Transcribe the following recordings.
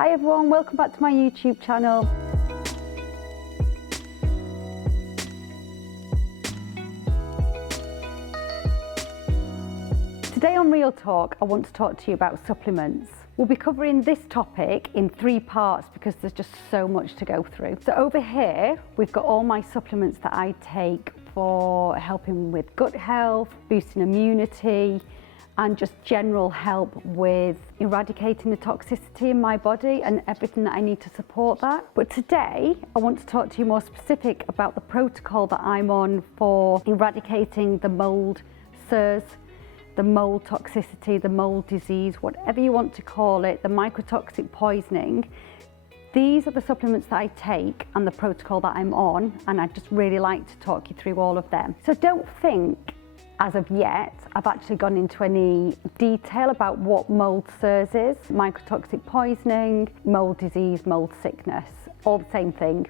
Hi everyone, welcome back to my YouTube channel. Today on Real Talk, I want to talk to you about supplements. We'll be covering this topic in 3 parts because there's just so much to go through. So over here, we've got all my supplements that I take for helping with gut health, boosting immunity, and just general help with eradicating the toxicity in my body and everything that I need to support that. But today, I want to talk to you more specific about the protocol that I'm on for eradicating the mold SIRS, the mold toxicity, the mold disease, whatever you want to call it, the mycotoxic poisoning. These are the supplements that I take and the protocol that I'm on, and I'd just really like to talk you through all of them. So don't think, as of yet, I've actually gone into any detail about what mold SIRS is, mycotoxic poisoning, mold disease, mold sickness, all the same thing.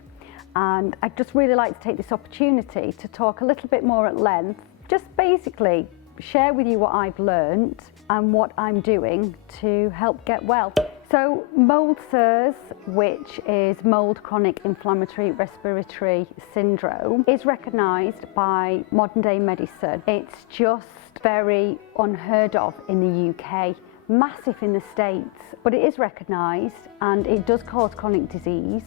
And I'd just really like to take this opportunity to talk a little bit more at length, just basically share with you what I've learned and what I'm doing to help get well. So mold SIRS, which is mold chronic inflammatory respiratory syndrome, is recognised by modern day medicine. It's just very unheard of in the UK, massive in the States, but it is recognised and it does cause chronic disease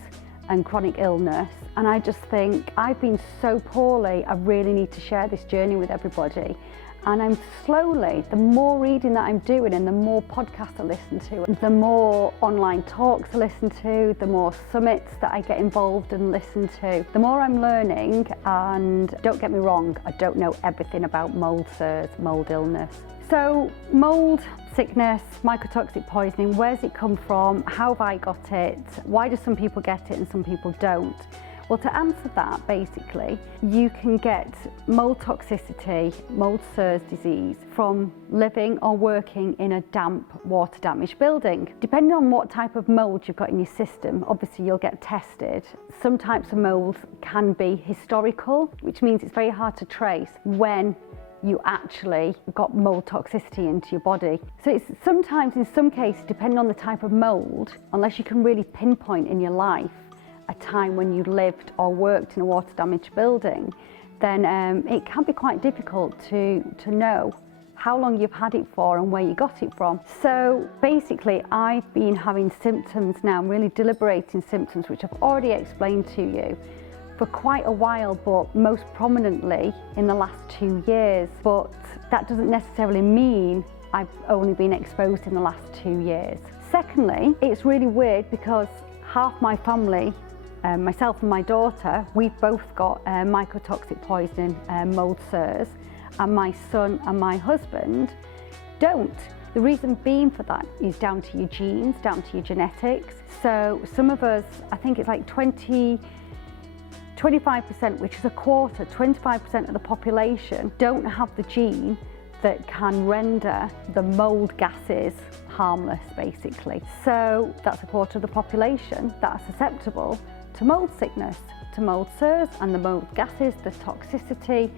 and chronic illness. And I just think I've been so poorly, I really need to share this journey with everybody. And I'm slowly, the more reading that I'm doing and the more podcasts I listen to, the more online talks I listen to, the more summits that I get involved and listen to, the more I'm learning. And don't get me wrong, I don't know everything about mold SIRS, mold illness. So mold sickness, mycotoxic poisoning, where's it come from? How have I got it? Why do some people get it and some people don't? Well, to answer that, basically, you can get mold toxicity, mold SIRS disease, from living or working in a damp, water-damaged building. Depending on what type of mold you've got in your system, obviously you'll get tested. Some types of mold can be historical, which means it's very hard to trace when you actually got mold toxicity into your body. So it's sometimes, in some cases, depending on the type of mold, unless you can really pinpoint in your life a time when you lived or worked in a water damaged building, then it can be quite difficult to know how long you've had it for and where you got it from. So basically, I've been having symptoms now, really deliberating symptoms, which I've already explained to you, for quite a while, but most prominently in the last 2 years. But that doesn't necessarily mean I've only been exposed in the last 2 years. Secondly, it's really weird because half my family, myself and my daughter, we've both got mycotoxic poisoning, mold SIRS, and my son and my husband don't. The reason being for that is down to your genes, down to your genetics. So some of us, I think it's like 25%, which is a quarter, 25% of the population don't have the gene that can render the mold gases harmless, basically. So that's a quarter of the population that are susceptible to mold sickness, to mold SIRS and the mold gases, the toxicity,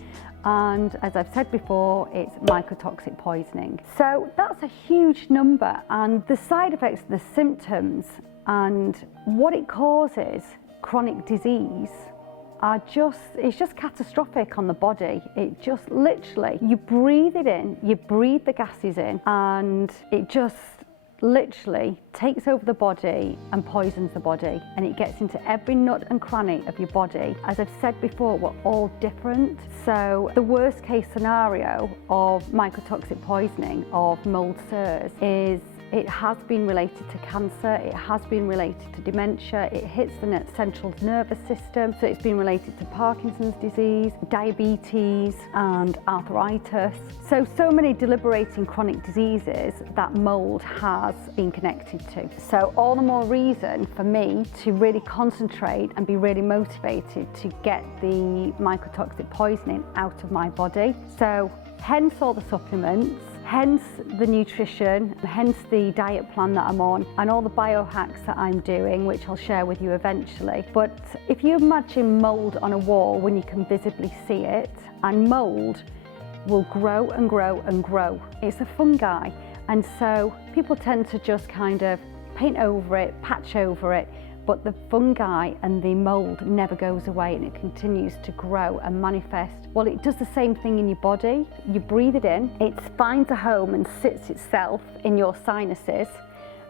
and as I've said before, it's mycotoxic poisoning. So that's a huge number, and the side effects, the symptoms, and what it causes, chronic disease, it's just catastrophic on the body. It just literally, you breathe it in, you breathe the gases in, and it just literally takes over the body and poisons the body, and it gets into every nook and cranny of your body. As I've said before, we're all different. So the worst case scenario of mycotoxic poisoning of mold SIRS is it has been related to cancer, it has been related to dementia, it hits the central nervous system, so it's been related to Parkinson's disease, diabetes and arthritis. So many deliberating chronic diseases that mold has been connected to. So all the more reason for me to really concentrate and be really motivated to get the mycotoxic poisoning out of my body. So hence all the supplements, hence the nutrition, hence the diet plan that I'm on, and all the biohacks that I'm doing, which I'll share with you eventually. But if you imagine mold on a wall when you can visibly see it, and mold will grow and grow and grow. It's a fungi, and so people tend to just kind of paint over it, patch over it, but the fungi and the mold never goes away and it continues to grow and manifest. Well, it does the same thing in your body. You breathe it in, it finds a home and sits itself in your sinuses,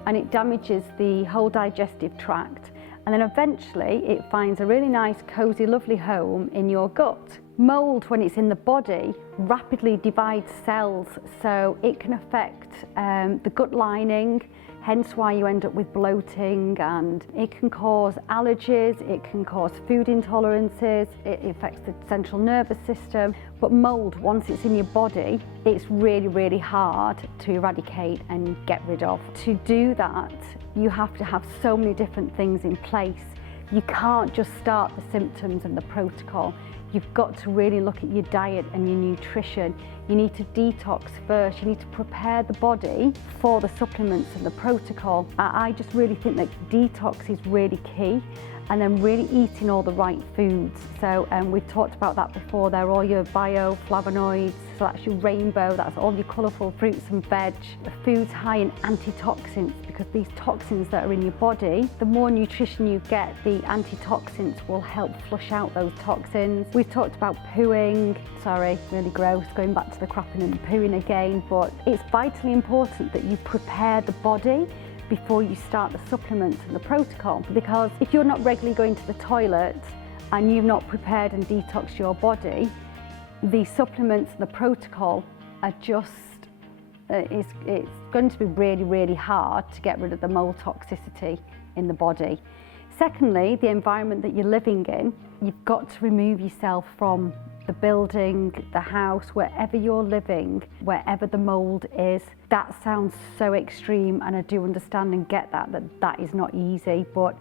and it damages the whole digestive tract. And then eventually it finds a really nice, cozy, lovely home in your gut. Mold, when it's in the body, rapidly divides cells, so it can affect the gut lining, hence why you end up with bloating, and it can cause allergies, it can cause food intolerances, it affects the central nervous system. But mold, once it's in your body, it's really, really hard to eradicate and get rid of. To do that, you have to have so many different things in place. You can't just start the symptoms and the protocol. You've got to really look at your diet and your nutrition. You need to detox first. You need to prepare the body for the supplements and the protocol. I just really think that detox is really key, and then really eating all the right foods. So we've talked about that before. They're all your bioflavonoids, so that's your rainbow, that's all your colourful fruits and veg. Foods high in antitoxins, because these toxins that are in your body, the more nutrition you get, the antitoxins will help flush out those toxins. We've talked about pooing, sorry, really gross, going back to the crapping and pooing again, but it's vitally important that you prepare the body before you start the supplements and the protocol, because if you're not regularly going to the toilet and you've not prepared and detoxed your body, the supplements and the protocol are just, it's going to be really, really hard to get rid of the mold toxicity in the body. Secondly, the environment that you're living in, you've got to remove yourself from the building, the house, wherever you're living, wherever the mold is. That sounds so extreme, and I do understand and get that is not easy, but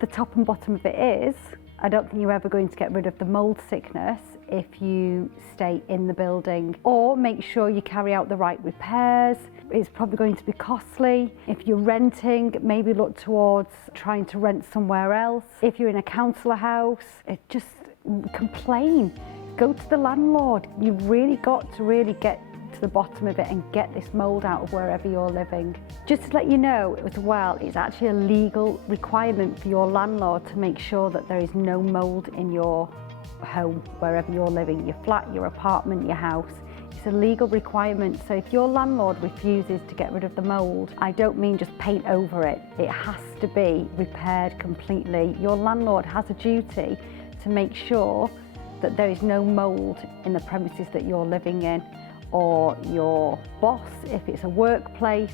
the top and bottom of it is, I don't think you're ever going to get rid of the mold sickness if you stay in the building, or make sure you carry out the right repairs. It's probably going to be costly. If you're renting, maybe look towards trying to rent somewhere else. If you're in a council house, just complain. Go to the landlord. You've really got to really get to the bottom of it and get this mold out of wherever you're living. Just to let you know as well, it's actually a legal requirement for your landlord to make sure that there is no mold in your home, wherever you're living, your flat, your apartment, your house. It's a legal requirement. So if your landlord refuses to get rid of the mold, I don't mean just paint over it. It has to be repaired completely. Your landlord has a duty to make sure that there is no mold in the premises that you're living in, or your boss, if it's a workplace,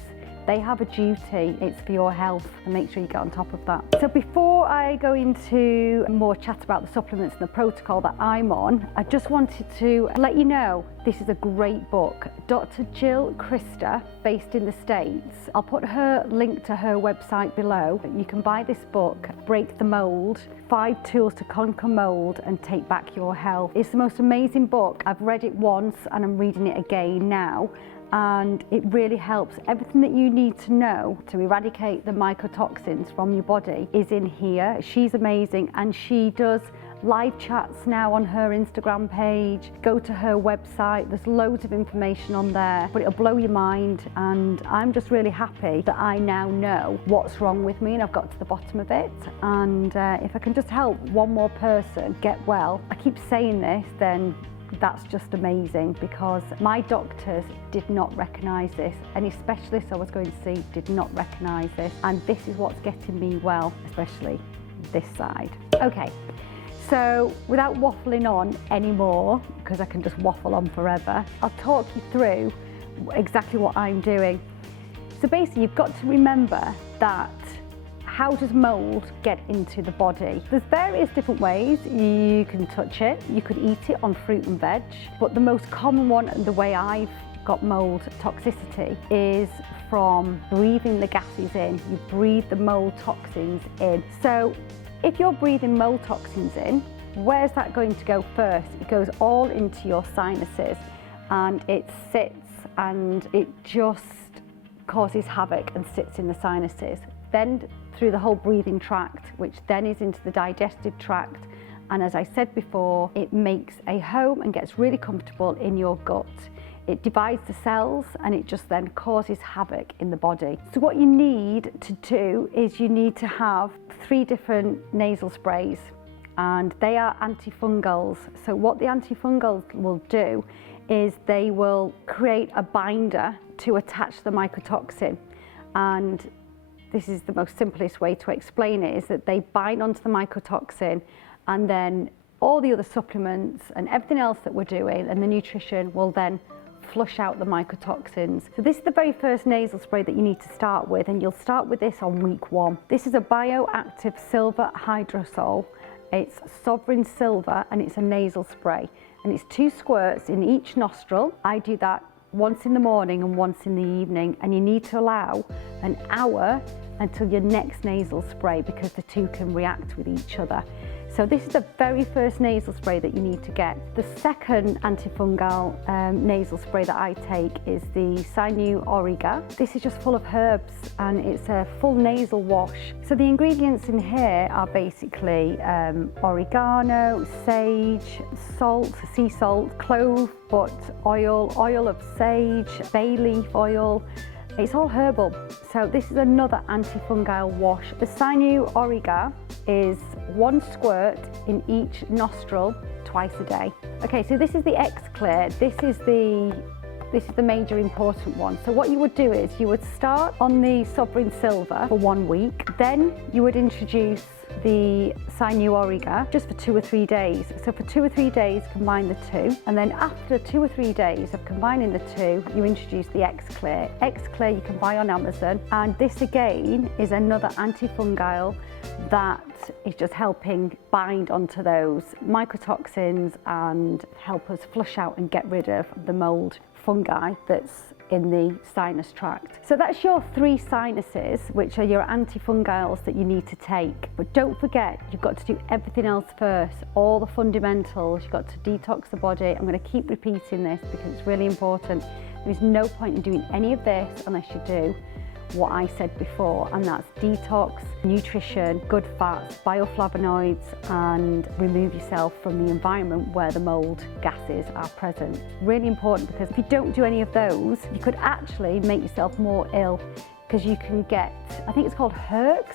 they have a duty. It's for your health, and make sure you get on top of that. So before I go into more chat about the supplements and the protocol that I'm on, I just wanted to let you know this is a great book. Dr. Jill Christa, based in the States, I'll put her link to her website below. You can buy this book, Break the Mold, 5 Tools to Conquer Mold and Take Back Your Health. It's the most amazing book. I've read it once and I'm reading it again now, and it really helps. Everything that you need to know to eradicate the mycotoxins from your body is in here. She's amazing, and she does live chats now on her Instagram page. Go to her website, there's loads of information on there, but it'll blow your mind, and I'm just really happy that I now know what's wrong with me and I've got to the bottom of it. And if I can just help one more person get well, I keep saying this, then that's just amazing, because my doctors did not recognise this. Any specialists I was going to see did not recognise this, and this is what's getting me well, especially this side. Okay, so without waffling on anymore, because I can just waffle on forever, I'll talk you through exactly what I'm doing. So basically, you've got to remember that how does mold get into the body? There's various different ways. You can touch it, you could eat it on fruit and veg, but the most common one, and the way I've got mold toxicity, is from breathing the gases in. You breathe the mold toxins in. So if you're breathing mold toxins in, where's that going to go first? It goes all into your sinuses, and it sits and it just causes havoc and sits in the sinuses. Then through the whole breathing tract, which then is into the digestive tract. And as I said before, it makes a home and gets really comfortable in your gut. it divides the cells and it just then causes havoc in the body. So what you need to do is you need to have 3 different nasal sprays, and they are antifungals. So what the antifungals will do is they will create a binder to attach the mycotoxin, and this is the most simplest way to explain it, is that they bind onto the mycotoxin, and then all the other supplements and everything else that we're doing and the nutrition will then flush out the mycotoxins. So this is the very first nasal spray that you need to start with, and you'll start with this on week 1. This is a bioactive silver hydrosol. It's Sovereign Silver, and it's a nasal spray, and it's 2 squirts in each nostril. I do that once in the morning and once in the evening, and you need to allow an hour until your next nasal spray because the 2 can react with each other. So this is the very first nasal spray that you need to get. The second antifungal nasal spray that I take is the Sinew Origa. This is just full of herbs and it's a full nasal wash. So the ingredients in here are basically oregano, sage, salt, sea salt, clove, butt oil, oil of sage, bay leaf oil. It's all herbal. So this is another antifungal wash. The Sinew Origa is 1 squirt in each nostril twice a day. Okay, so this is the X-Clear. This is the major important one. So what you would do is you would start on the Sovereign Silver for 1 week. Then you would introduce the Sinew Origa just for 2 or 3 days. So for 2 or 3 days, combine the 2. And then after 2 or 3 days of combining the 2, you introduce the X-Clear. X-Clear you can buy on Amazon. And this again is another antifungal that is just helping bind onto those mycotoxins and help us flush out and get rid of the mold fungi that's in the sinus tract. So that's your 3 sinuses, which are your antifungals that you need to take. But don't forget, you've got to do everything else first, all the fundamentals. You've got to detox the body. I'm going to keep repeating this because it's really important. There's no point in doing any of this unless you do what I said before, and that's detox, nutrition, good fats, bioflavonoids, and remove yourself from the environment where the mold gases are present. Really important, because if you don't do any of those, you could actually make yourself more ill, because you can get, I think it's called Herx.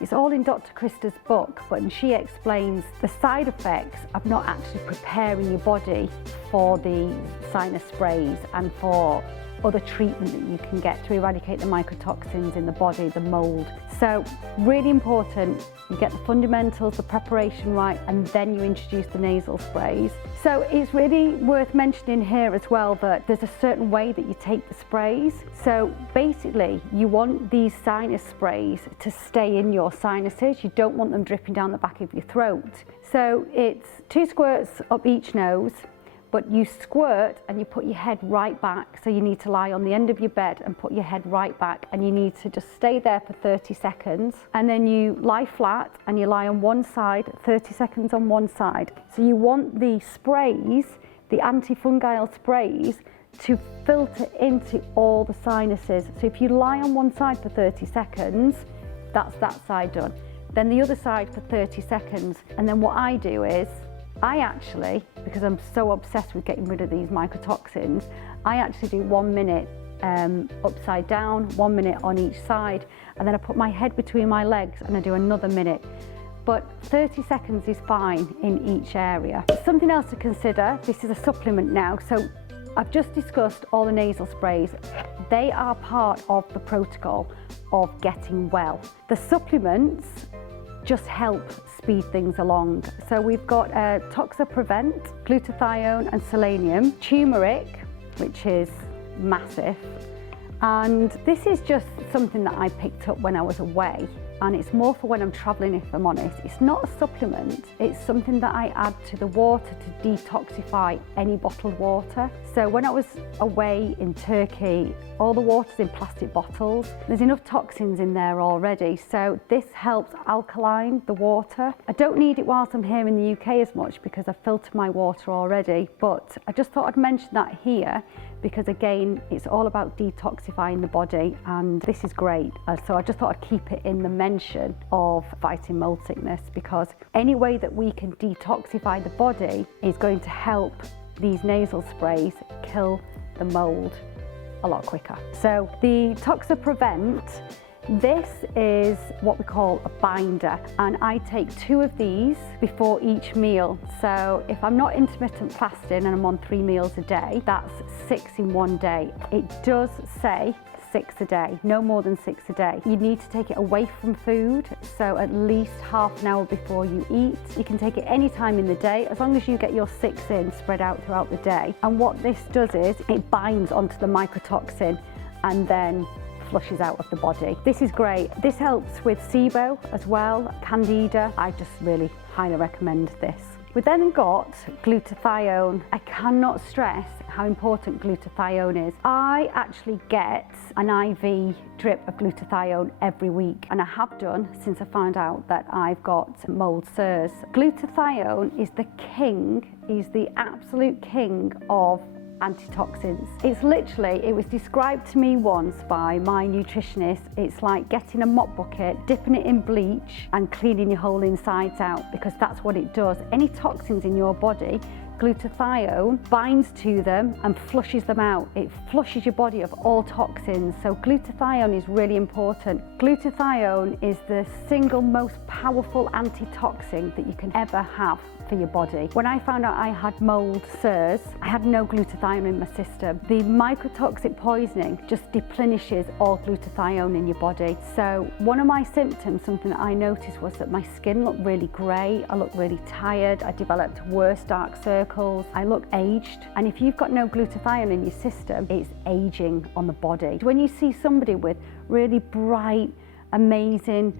It's all in Dr. Krista's book, but she explains the side effects of not actually preparing your body for the sinus sprays and for other treatment that you can get to eradicate the mycotoxins in the body, the mold. So really important, you get the fundamentals, the preparation right, and then you introduce the nasal sprays. So it's really worth mentioning here as well that there's a certain way that you take the sprays. So basically, you want these sinus sprays to stay in your sinuses. You don't want them dripping down the back of your throat. So it's 2 squirts up each nose, but you squirt and you put your head right back. So you need to lie on the end of your bed and put your head right back, and you need to just stay there for 30 seconds. And then you lie flat and you lie on one side, 30 seconds on one side. So you want the sprays, the antifungal sprays, to filter into all the sinuses. So if you lie on one side for 30 seconds, that's that side done. Then the other side for 30 seconds. And then what I do is, I actually, because I'm so obsessed with getting rid of these mycotoxins, I actually do 1 minute upside down, 1 minute on each side, and then I put my head between my legs and I do another minute. But 30 seconds is fine in each area. Something else to consider, this is a supplement now, so I've just discussed all the nasal sprays. They are part of the protocol of getting well. The supplements just help speed things along. So we've got Toxaprevent, Glutathione and Selenium, Turmeric, which is massive. And this is just something that I picked up when I was away. And it's more for when I'm traveling, if I'm honest. It's not a supplement, it's something that I add to the water to detoxify any bottled water. So when I was away in Turkey, all the water's in plastic bottles. There's enough toxins in there already, so this helps alkaline the water. I don't need it whilst I'm here in the UK as much because I filter my water already, but I just thought I'd mention that here because again, it's all about detoxifying the body, and this is great. So I just thought I'd keep it in the mention of fighting mold sickness, because any way that we can detoxify the body is going to help these nasal sprays kill the mold a lot quicker. So the Toxaprevent, this is what we call a binder, and I take 2 of these before each meal. So if I'm not intermittent fasting and I'm on 3 meals a day, that's 6 in one day. It does say 6 a day, no more than 6 a day. You need to take it away from food, so at least half an hour before you eat. You can take it any time in the day, as long as you get your 6 in spread out throughout the day. And what this does is it binds onto the mycotoxin and then flushes out of the body. This is great. This helps with SIBO as well, Candida. I just really highly recommend this. We then got glutathione. I cannot stress how important glutathione is. I actually get an IV drip of glutathione every week, and I have done since I found out that I've got mold SIRS. Glutathione is the king, is the absolute king of antitoxins. It's literally, it was described to me once by my nutritionist, it's like getting a mop bucket, dipping it in bleach and cleaning your whole insides out, because that's what it does. Any toxins in your body, glutathione binds to them and flushes them out. It flushes your body of all toxins, so glutathione is really important. Glutathione is the single most powerful antitoxin that you can ever have for your body. When I found out I had mold SIRS, I had no glutathione in my system. The mycotoxic poisoning just deplenishes all glutathione in your body. So one of my symptoms, something that I noticed, was that my skin looked really grey, I looked really tired, I developed worse dark circles, I look aged. And if you've got no glutathione in your system, it's aging on the body. When you see somebody with really bright, amazing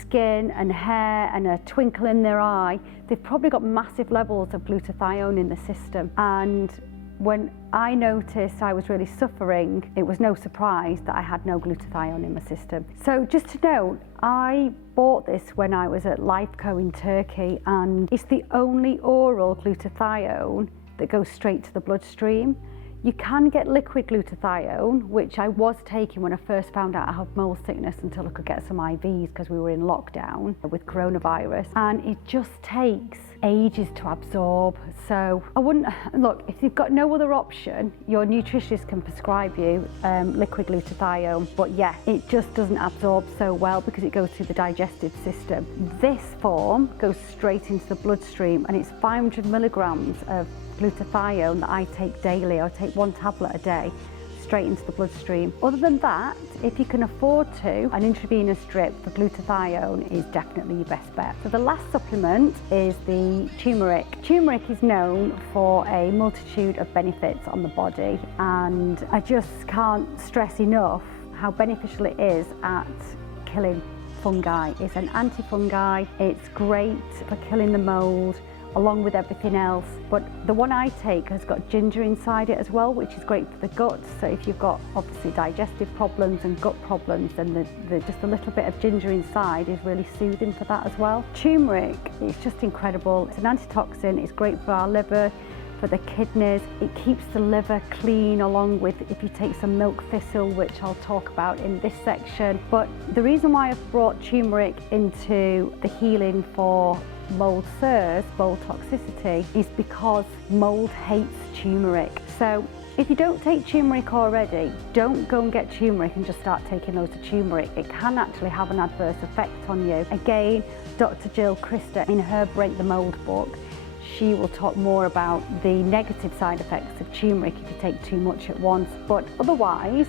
skin and hair and a twinkle in their eye, they've probably got massive levels of glutathione in the system. And when I noticed I was really suffering, it was no surprise that I had no glutathione in my system. So just to note, I bought this when I was at Lifeco in Turkey, and it's the only oral glutathione that goes straight to the bloodstream. You can get liquid glutathione, which I was taking when I first found out I had mold sickness, until I could get some IVs because we were in lockdown with coronavirus, and it just takes ages to absorb. So I wouldn't, look, if you've got no other option, your nutritionist can prescribe you liquid glutathione, but yeah, it just doesn't absorb so well because it goes through the digestive system. This form goes straight into the bloodstream, and it's 500 milligrams of glutathione that I take daily. I take 1 tablet a day straight into the bloodstream. Other than that, if you can afford to, an intravenous drip for glutathione is definitely your best bet. So the last supplement is the turmeric. Turmeric is known for a multitude of benefits on the body, and I just can't stress enough how beneficial it is at killing fungi. It's an antifungal, it's great for killing the mold, along with everything else. But the one I take has got ginger inside it as well, which is great for the gut. So if you've got obviously digestive problems and gut problems, then just a little bit of ginger inside is really soothing for that as well. Turmeric is just incredible. It's an antitoxin, it's great for our liver, for the kidneys. It keeps the liver clean, along with if you take some milk thistle, which I'll talk about in this section. But the reason why I've brought turmeric into the healing for mold SIRS, mold toxicity, is because mold hates turmeric. So if you don't take turmeric already, don't go and get turmeric and just start taking loads of turmeric. It can actually have an adverse effect on you. Again, Dr. Jill Christer, in her Break the Mold book, she will talk more about the negative side effects of turmeric if you take too much at once. But otherwise,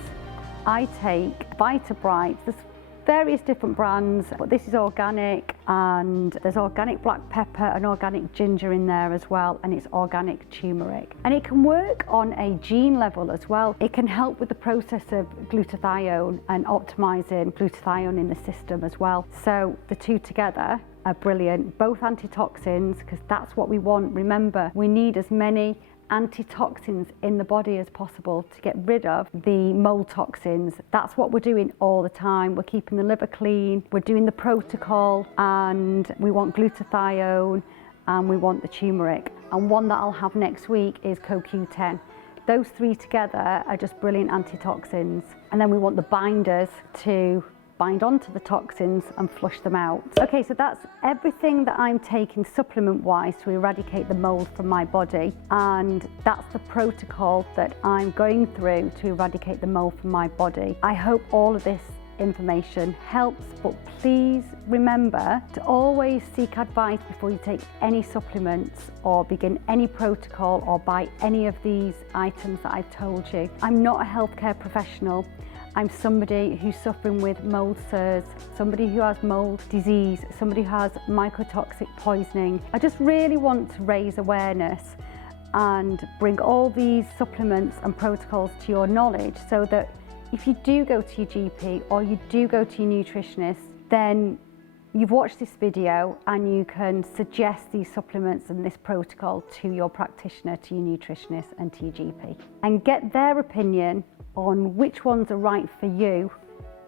I take Vitabright. There's various different brands, but this is organic, and there's organic black pepper and organic ginger in there as well, and it's organic turmeric. And it can work on a gene level as well. It can help with the process of glutathione and optimizing glutathione in the system as well. So the two together are brilliant, both antitoxins, because that's what we want. Remember, we need as many antitoxins in the body as possible to get rid of the mold toxins. That's what we're doing all the time. We're keeping the liver clean, we're doing the protocol, and we want glutathione and we want the turmeric. And one that I'll have next week is CoQ10. Those three together are just brilliant antitoxins. And then we want the binders to bind onto the toxins and flush them out. Okay, so that's everything that I'm taking supplement-wise to eradicate the mold from my body, and that's the protocol that I'm going through to eradicate the mold from my body. I hope all of this information helps, but please remember to always seek advice before you take any supplements or begin any protocol or buy any of these items that I've told you. I'm not a healthcare professional. I'm somebody who's suffering with mold sores, somebody who has mold disease, somebody who has mycotoxic poisoning. I just really want to raise awareness and bring all these supplements and protocols to your knowledge, so that if you do go to your GP or you do go to your nutritionist, then you've watched this video and you can suggest these supplements and this protocol to your practitioner, to your nutritionist and to your GP, and get their opinion on which ones are right for you,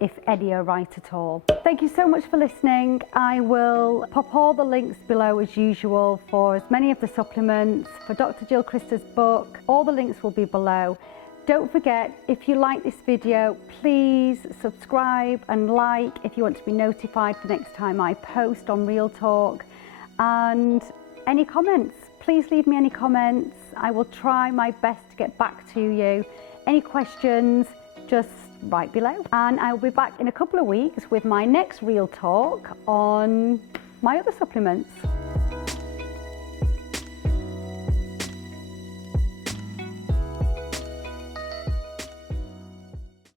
if any are right at all. Thank you so much for listening. I will pop all the links below as usual for as many of the supplements, for Dr. Jill Krista's book. All the links will be below. Don't forget, if you like this video, please subscribe and like if you want to be notified the next time I post on Real Talk. And any comments, please leave me any comments. I will try my best to get back to you. Any questions, just write below. And I will be back in a couple of weeks with my next Real Talk on my other supplements.